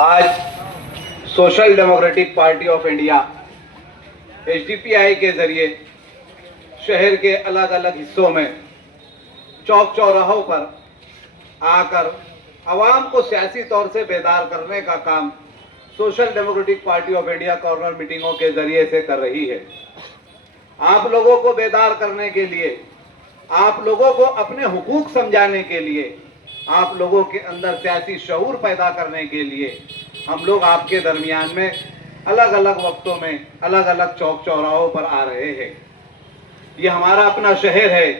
आज social democratic party of India SDPI के जरिए शहर के अलग अलग हिस्सों में चौक चौराहों पर आकर आवाम को सियासी तौर से बेदार करने का काम social democratic party of India corner मीटिंगों के जरिए से कर रही है। आप लोगों को बेदार करने के लिए, आप लोगों को अपने हुकूक समझाने के लिए, आप लोगों के अंदर सियासी शऊर पैदा करने के लिए हम लोग आपके दरमियान में अलग अलग वक्तों में अलग अलग चौक चौराहों पर आ रहे हैं। ये हमारा अपना शहर है,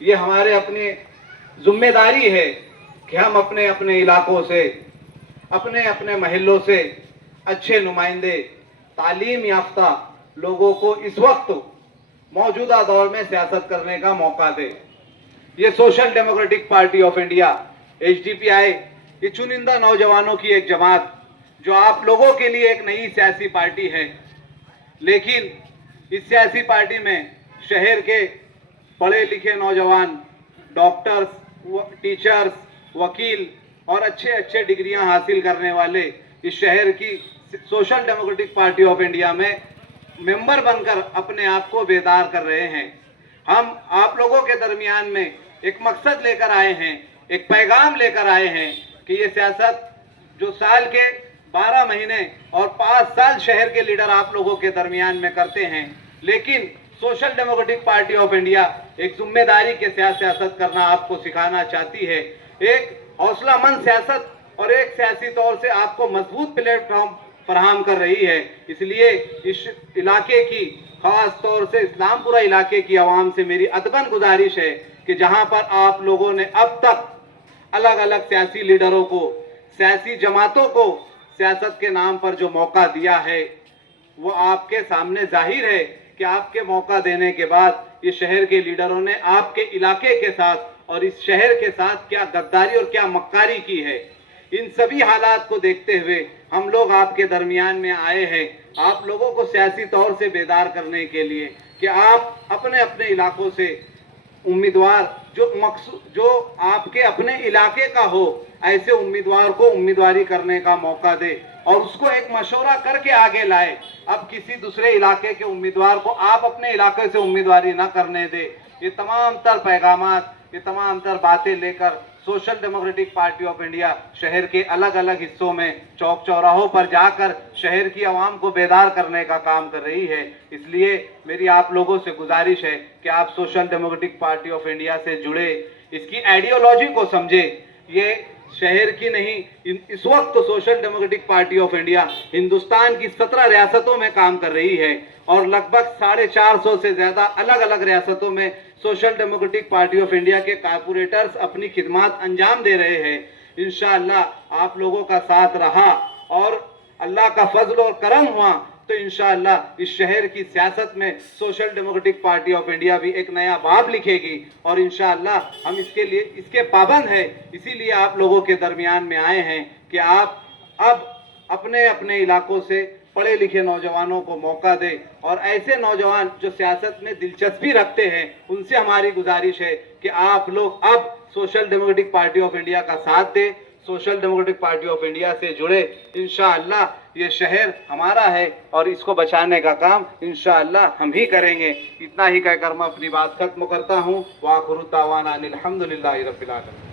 ये हमारे अपनी जिम्मेदारी है कि हम अपने अपने इलाकों से, अपने अपने महल्लों से अच्छे नुमाइंदे, तालीम याफ्ता लोगों को इस वक्त मौजूदा दौर में सियासत करने का मौका दे। ये social democratic party of India SDPI ये चुनिंदा नौजवानों की एक जमात जो आप लोगों के लिए एक नई सियासी पार्टी है, लेकिन इस सियासी पार्टी में शहर के पढ़े लिखे नौजवान, डॉक्टर्स, टीचर्स, वकील और अच्छे अच्छे डिग्रियां हासिल करने वाले इस शहर की social democratic party of India में मेंबर बनकर अपने आप को बेदार कर रहे हैं। हम आप लोगों के दरमियान में एक मकसद लेकर आए हैं, एक पैगाम लेकर आए हैं कि ये सियासत जो साल के 12 महीने और 5 साल शहर के लीडर आप लोगों के दरमियान में करते हैं, लेकिन social democratic party of India एक जिम्मेदारी के साथ सियासत करना आपको सिखाना चाहती है। एक हौसलामंद सियासत और एक सियासी तौर से आपको मजबूत प्लेटफॉर्म फराहम कर रही है। इसलिए इस इलाके की, खास तौर से इस्लामपुरा इलाके की आवाम से मेरी अदबन गुजारिश है कि जहां पर आप लोगों ने अब तक अलग अलग सियासी लीडरों को, सियासी जमातों को सियासत के नाम पर जो मौका दिया है, वो आपके सामने जाहिर है कि आपके मौका देने के बाद ये शहर के लीडरों ने आपके इलाके के साथ और इस शहर के साथ क्या गद्दारी और क्या मक्कारी की है। इन सभी हालात को देखते हुए हम लोग आपके दरमियान में आए हैं, आप लोगों को सियासी तौर से बेदार करने के लिए कि आप अपने अपने इलाकों से उम्मीदवार जो आपके अपने इलाके का हो, ऐसे उम्मीदवार को उम्मीदवारी करने का मौका दे और उसको एक मशवरा करके आगे लाए। अब किसी दूसरे इलाके के उम्मीदवार को आप अपने इलाके से उम्मीदवारी न करने दे। ये तमाम तर पैगामात, ये तमाम तर बातें लेकर social democratic party of India शहर के अलग अलग हिस्सों में चौक चौराहों पर जाकर शहर की आवाम को बेदार करने का काम कर रही है। इसलिए मेरी आप लोगों से गुजारिश है कि आप social democratic party of India से जुड़े, इसकी आइडियोलॉजी को समझे। ये शहर की नहीं, इस वक्त तो social democratic party of India Hindustan की 17 रियासतों में काम कर रही है और लगभग 450 से ज्यादा अलग अलग रियासतों में social democratic party of India के कारपोरेटर्स अपनी खिदमत अंजाम दे रहे हैं। इंशाअल्लाह आप लोगों का साथ रहा और अल्लाह का फजल और करम हुआ तो इंशाअल्लाह इस शहर की सियासत में social democratic party of India भी एक नया बाब लिखेगी और इंशाअल्लाह हम इसके लिए इसके पाबंद हैं। इसीलिए आप लोगों के दरमियान में आए हैं कि आप अब अपने अपने इलाकों से पढ़े लिखे नौजवानों को मौका दे और ऐसे नौजवान जो सियासत में दिलचस्पी रखते हैं उनसे हमारी गुजारिश है कि आप लोग अब social democratic party of India का साथ दें, social democratic party of India से जुड़े। इंशाअल्लाह ये शहर हमारा है और इसको बचाने का काम इंशाअल्लाह हम ही करेंगे। इतना ही कहकर मैं अपनी बात खत्म करता हूँ। वाखिरु दावाना अनिल हम्दुलिल्लाहि रब्बिल आलमीन।